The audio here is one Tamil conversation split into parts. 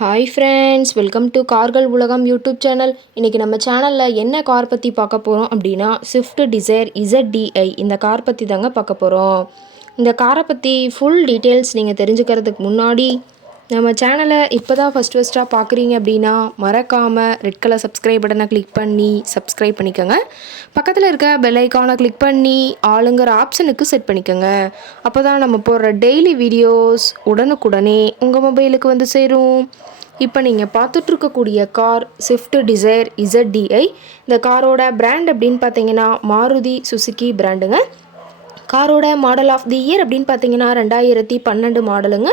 ஹாய் ஃப்ரெண்ட்ஸ் வெல்கம் டு கார்கள் உலகம் யூடியூப் சேனல் இன்றைக்கி நம்ம சேனலில் என்ன கார் பற்றி பார்க்க போகிறோம் அப்படின்னா ஸ்விஃப்ட் டிசைர் இசட்டிஐ இந்த கார் பற்றி தாங்க பார்க்க போகிறோம் இந்த காரை பற்றி ஃபுல் டீட்டெயில்ஸ் நீங்கள் தெரிஞ்சுக்கிறதுக்கு முன்னாடி நம்ம சேனலை இப்போ தான் ஃபஸ்ட் ஃபஸ்ட்டாக பார்க்குறீங்க அப்படின்னா மறக்காமல் ரெட் கலர் சப்ஸ்கிரைப் பட்டனை கிளிக் பண்ணி சப்ஸ்கிரைப் பண்ணிக்கோங்க. பக்கத்தில் இருக்க பெல் ஐக்கானை கிளிக் பண்ணி ஆளுங்கிற ஆப்ஷனுக்கு செட் பண்ணிக்கோங்க. அப்போ தான் நம்ம போடுற டெய்லி வீடியோஸ் உடனுக்குடனே உங்கள் மொபைலுக்கு வந்து சேரும். இப்போ நீங்கள் பார்த்துட்ருக்கக்கூடிய கார் ஸ்விஃப்ட் டிசைர் இசட்டிஐ இந்த காரோட பிராண்ட் அப்படின்னு பார்த்தீங்கன்னா மாருதி சுசுக்கி பிராண்டுங்க காரோட மாடல் ஆஃப் தி இயர் அப்படின்னு பார்த்தீங்கன்னா ரெண்டாயிரத்தி பன்னெண்டு மாடலுங்க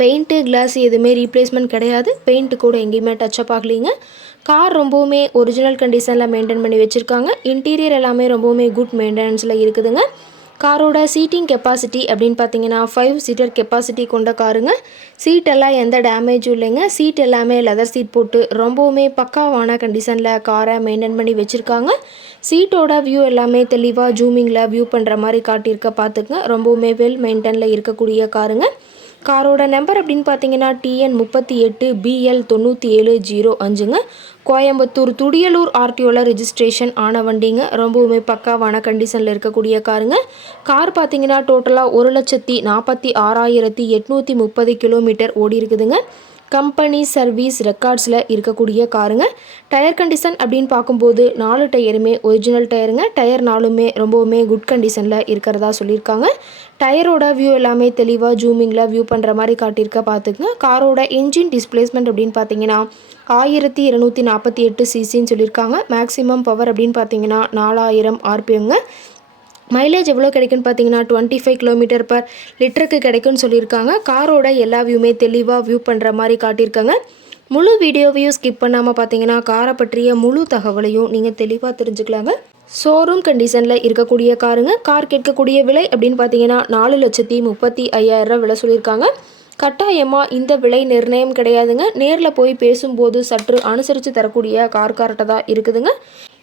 பெயிண்ட்டு கிளாஸ் எதுவுமே ரீப்ளேஸ்மெண்ட் கிடையாது. பெயிண்ட்டு கூட எங்கேயுமே டச்சப் ஆகலைங்க. கார் ரொம்பவுமே ஒரிஜினல் கண்டிஷனில் மெயின்டைன் பண்ணி வச்சுருக்காங்க. இன்டீரியர் எல்லாமே ரொம்பவுமே குட் மெயின்டெனன்ஸில் இருக்குதுங்க. காரோட சீட்டிங் கெப்பாசிட்டி அப்படின்னு பார்த்தீங்கன்னா ஃபைவ் சீட்டர் கெப்பாசிட்டி கொண்ட காருங்க. சீட் எல்லாம் எந்த டேமேஜும் இல்லைங்க. சீட் எல்லாமே லெதர் சீட் போட்டு ரொம்பவுமே பக்காவான கண்டிஷனில் காரை மெயின்டைன் பண்ணி வச்சுருக்காங்க. சீட்டோட வியூ எல்லாமே தெளிவாக ஜூமிங்கில் வியூ பண்ணுற மாதிரி காட்டியிருக்க பார்த்துக்குங்க. ரொம்பவுமே வெல் மெயின்டெனில் இருக்கக்கூடிய காருங்க. காரோட நம்பர் அப்படின்னு பார்த்தீங்கன்னா டிஎன் முப்பத்தி எட்டு பிஎல் தொண்ணூற்றி ஏழு ஜீரோ அஞ்சுங்க. கோயம்புத்தூர் துடியலூர் ஆர்டிஓவில் ரிஜிஸ்ட்ரேஷன் ஆன வண்டிங்க. ரொம்பவுமே பக்காவான கண்டிஷனில் இருக்கக்கூடிய காருங்க. கார் பார்த்தீங்கன்னா டோட்டலாக ஒரு லட்சத்தி நாற்பத்தி ஆறாயிரத்தி எட்நூற்றி முப்பது கிலோமீட்டர் ஓடி இருக்குதுங்க. கம்பெனி சர்வீஸ் ரெக்கார்ட்ஸில் இருக்கக்கூடிய காருங்க. டயர் கண்டிஷன் அப்படின்னு பார்க்கும்போது நாலு டயருமே ஒரிஜினல் டயருங்க. டயர் நாலுமே ரொம்பவுமே குட் கண்டிஷனில் இருக்கிறதா சொல்லியிருக்காங்க. டயரோட வியூ எல்லாமே தெளிவாக ஜூமிங்கில் வியூ பண்ணுற மாதிரி காட்டியிருக்க பார்த்துக்குங்க. காரோட என்ஜின் டிஸ்பிளேஸ்மெண்ட் அப்படின்னு பார்த்தீங்கன்னா ஆயிரத்தி இருநூற்றி நாற்பத்தி எட்டு சிசின்னு சொல்லியிருக்காங்க. மேக்ஸிமம் பவர் அப்படின்னு பார்த்தீங்கன்னா நாலாயிரம் ஆர்பிஎம்ங்க மைலேஜ் எவ்வளோ கிடைக்குன்னு பார்த்தீங்கன்னா டுவெண்ட்டி ஃபைவ் கிலோமீட்டர் பர் லிட்டருக்கு கிடைக்குன்னு சொல்லியிருக்காங்க. காரோட எல்லா வியூமே தெளிவாக வியூ பண்ணுற மாதிரி காட்டியிருக்காங்க. முழு வீடியோவையும் ஸ்கிப் பண்ணாமல் பார்த்தீங்கன்னா காரை பற்றிய முழு தகவலையும் நீங்கள் தெளிவாக தெரிஞ்சுக்கலாங்க. ஷோரூம் கண்டிஷனில் இருக்கக்கூடிய காருங்க கார் கேட்கக்கூடிய விலை அப்படின்னு பார்த்தீங்கன்னா நாலு லட்சத்தி முப்பத்தி ஐயாயிரம் விலை சொல்லியிருக்காங்க. கட்டாயமாக இந்த விலை நிர்ணயம் கிடையாதுங்க. நேரில் போய் பேசும்போது சற்று அனுசரித்து தரக்கூடிய கார் கார்ட்டை தான் இருக்குதுங்க.